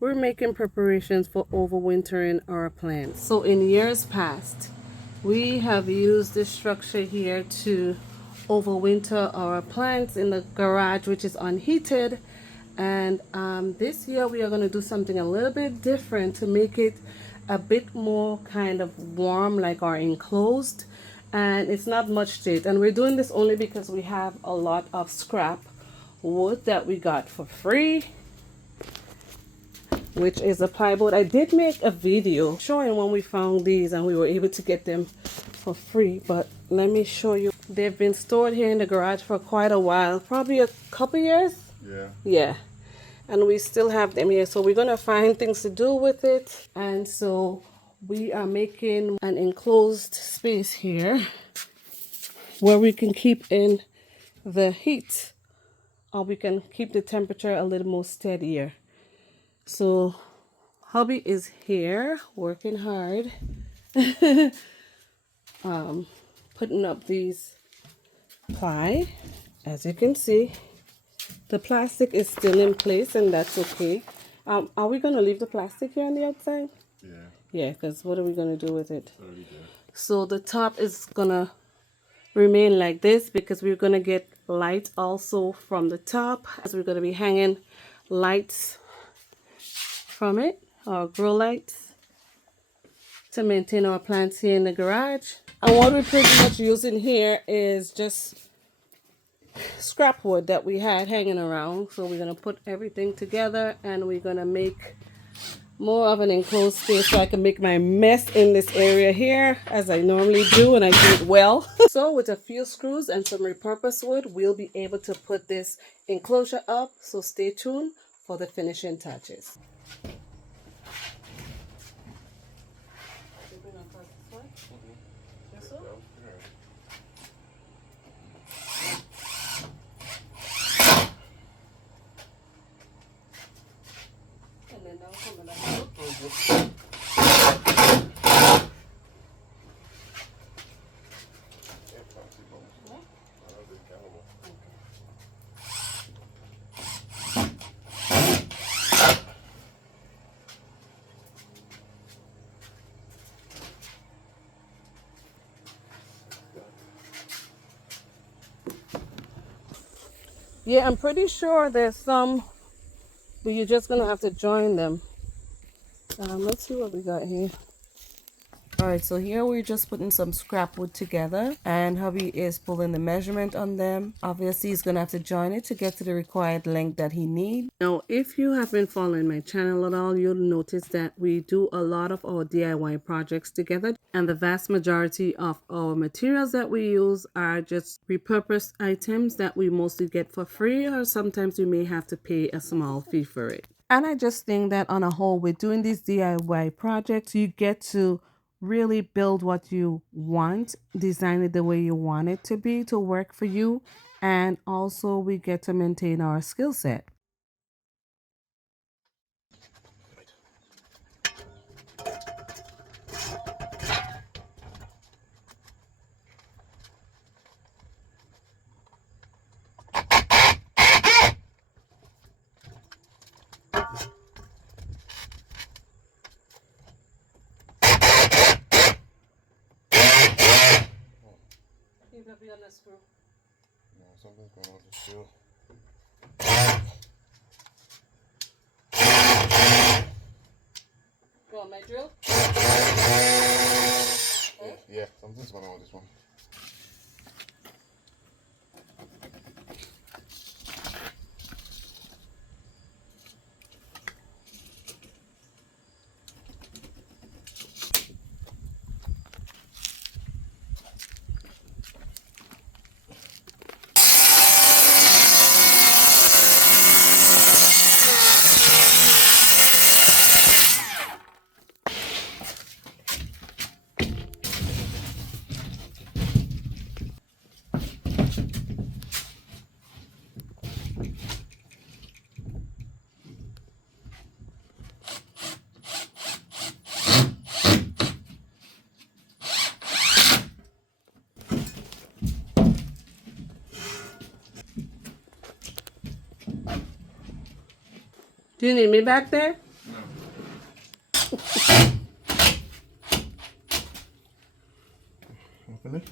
we're making preparations for overwintering our plants. So in years past, we have used this structure here to overwinter our plants in the garage, which is unheated. And this year we are going to do something a little bit different to make it a bit more kind of warm, like our enclosed. And it's not much to it. And we're doing this only because we have a lot of scrap wood that we got for free, which is a plywood. I did make a video showing when we found these and we were able to get them for free, but let me show you. They've been stored here in the garage for quite a while, probably a couple years. Yeah, and we still have them here, so we're gonna find things to do with it. And so we are making an enclosed space here where we can keep in the heat, or we can keep the temperature a little more steadier. So hubby is here working hard, putting up these ply. As you can see, the plastic is still in place, and that's okay. Are we going to leave the plastic here on the outside? Yeah, because what are we going to do with it? So the top is going to remain like this because we're going to get light also from the top, as we're going to be hanging lights from it, or grow lights, to maintain our plants here in the garage. And what we're pretty much using here is just scrap wood that we had hanging around. So we're going to put everything together and we're going to make more of an enclosed space so I can make my mess in this area here, as I normally do, and I do it well. So with a few screws and some repurposed wood, we'll be able to put this enclosure up. So stay tuned for the finishing touches. Yeah, I'm pretty sure there's some, but you're just gonna have to join them. Let's see what we got here. Alright, so here we're just putting some scrap wood together, and hubby is pulling the measurement on them. Obviously he's gonna have to join it to get to the required length that he needs. Now if you have been following my channel at all, you'll notice that we do a lot of our DIY projects together, and the vast majority of our materials that we use are just repurposed items that we mostly get for free, or sometimes we may have to pay a small fee for it. And I just think that on a whole, with doing these DIY projects, you get to really build what you want, design it the way you want it to be, to work for you, and also we get to maintain our skill set. You gotta be on the screw. No, something's going on with the screw. You want my drill? Yeah, something's going on with this one. Do you need me back there? No. Open it.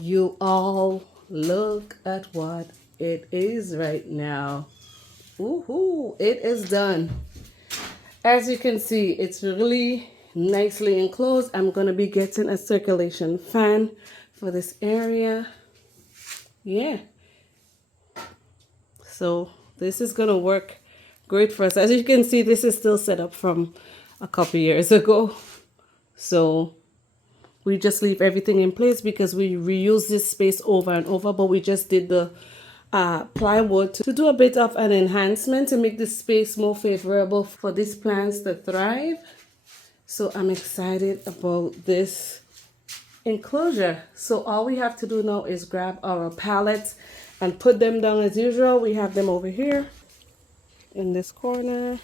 You all look at what it is right now. Woohoo! It is done. As you can see, it's really nicely enclosed. I'm going to be getting a circulation fan for this area. Yeah. So this is going to work great for us. As you can see, this is still set up from a couple years ago. So we just leave everything in place because we reuse this space over and over, but we just did the plywood to do a bit of an enhancement to make the space more favorable for these plants to thrive. So I'm excited about this enclosure. So all we have to do now is grab our pallets and put them down as usual. We have them over here in this corner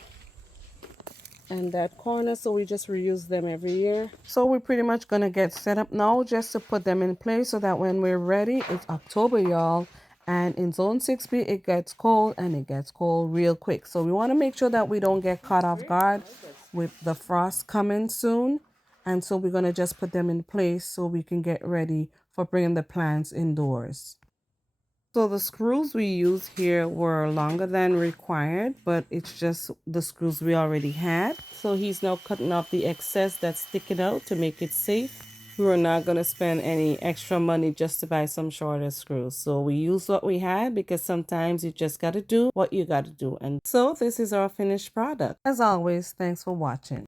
and that corner, so we just reuse them every year. So we're pretty much gonna get set up now just to put them in place so that when we're ready, it's October, y'all, and in zone 6B it gets cold, and it gets cold real quick. So we want to make sure that we don't get caught off guard with the frost coming soon, and so we're gonna just put them in place so we can get ready for bringing the plants indoors. So the screws we used here were longer than required, but it's just the screws we already had. So he's now cutting off the excess that's sticking out to make it safe. We were not going to spend any extra money just to buy some shorter screws. So we used what we had because sometimes you just got to do what you got to do. And so this is our finished product. As always, thanks for watching.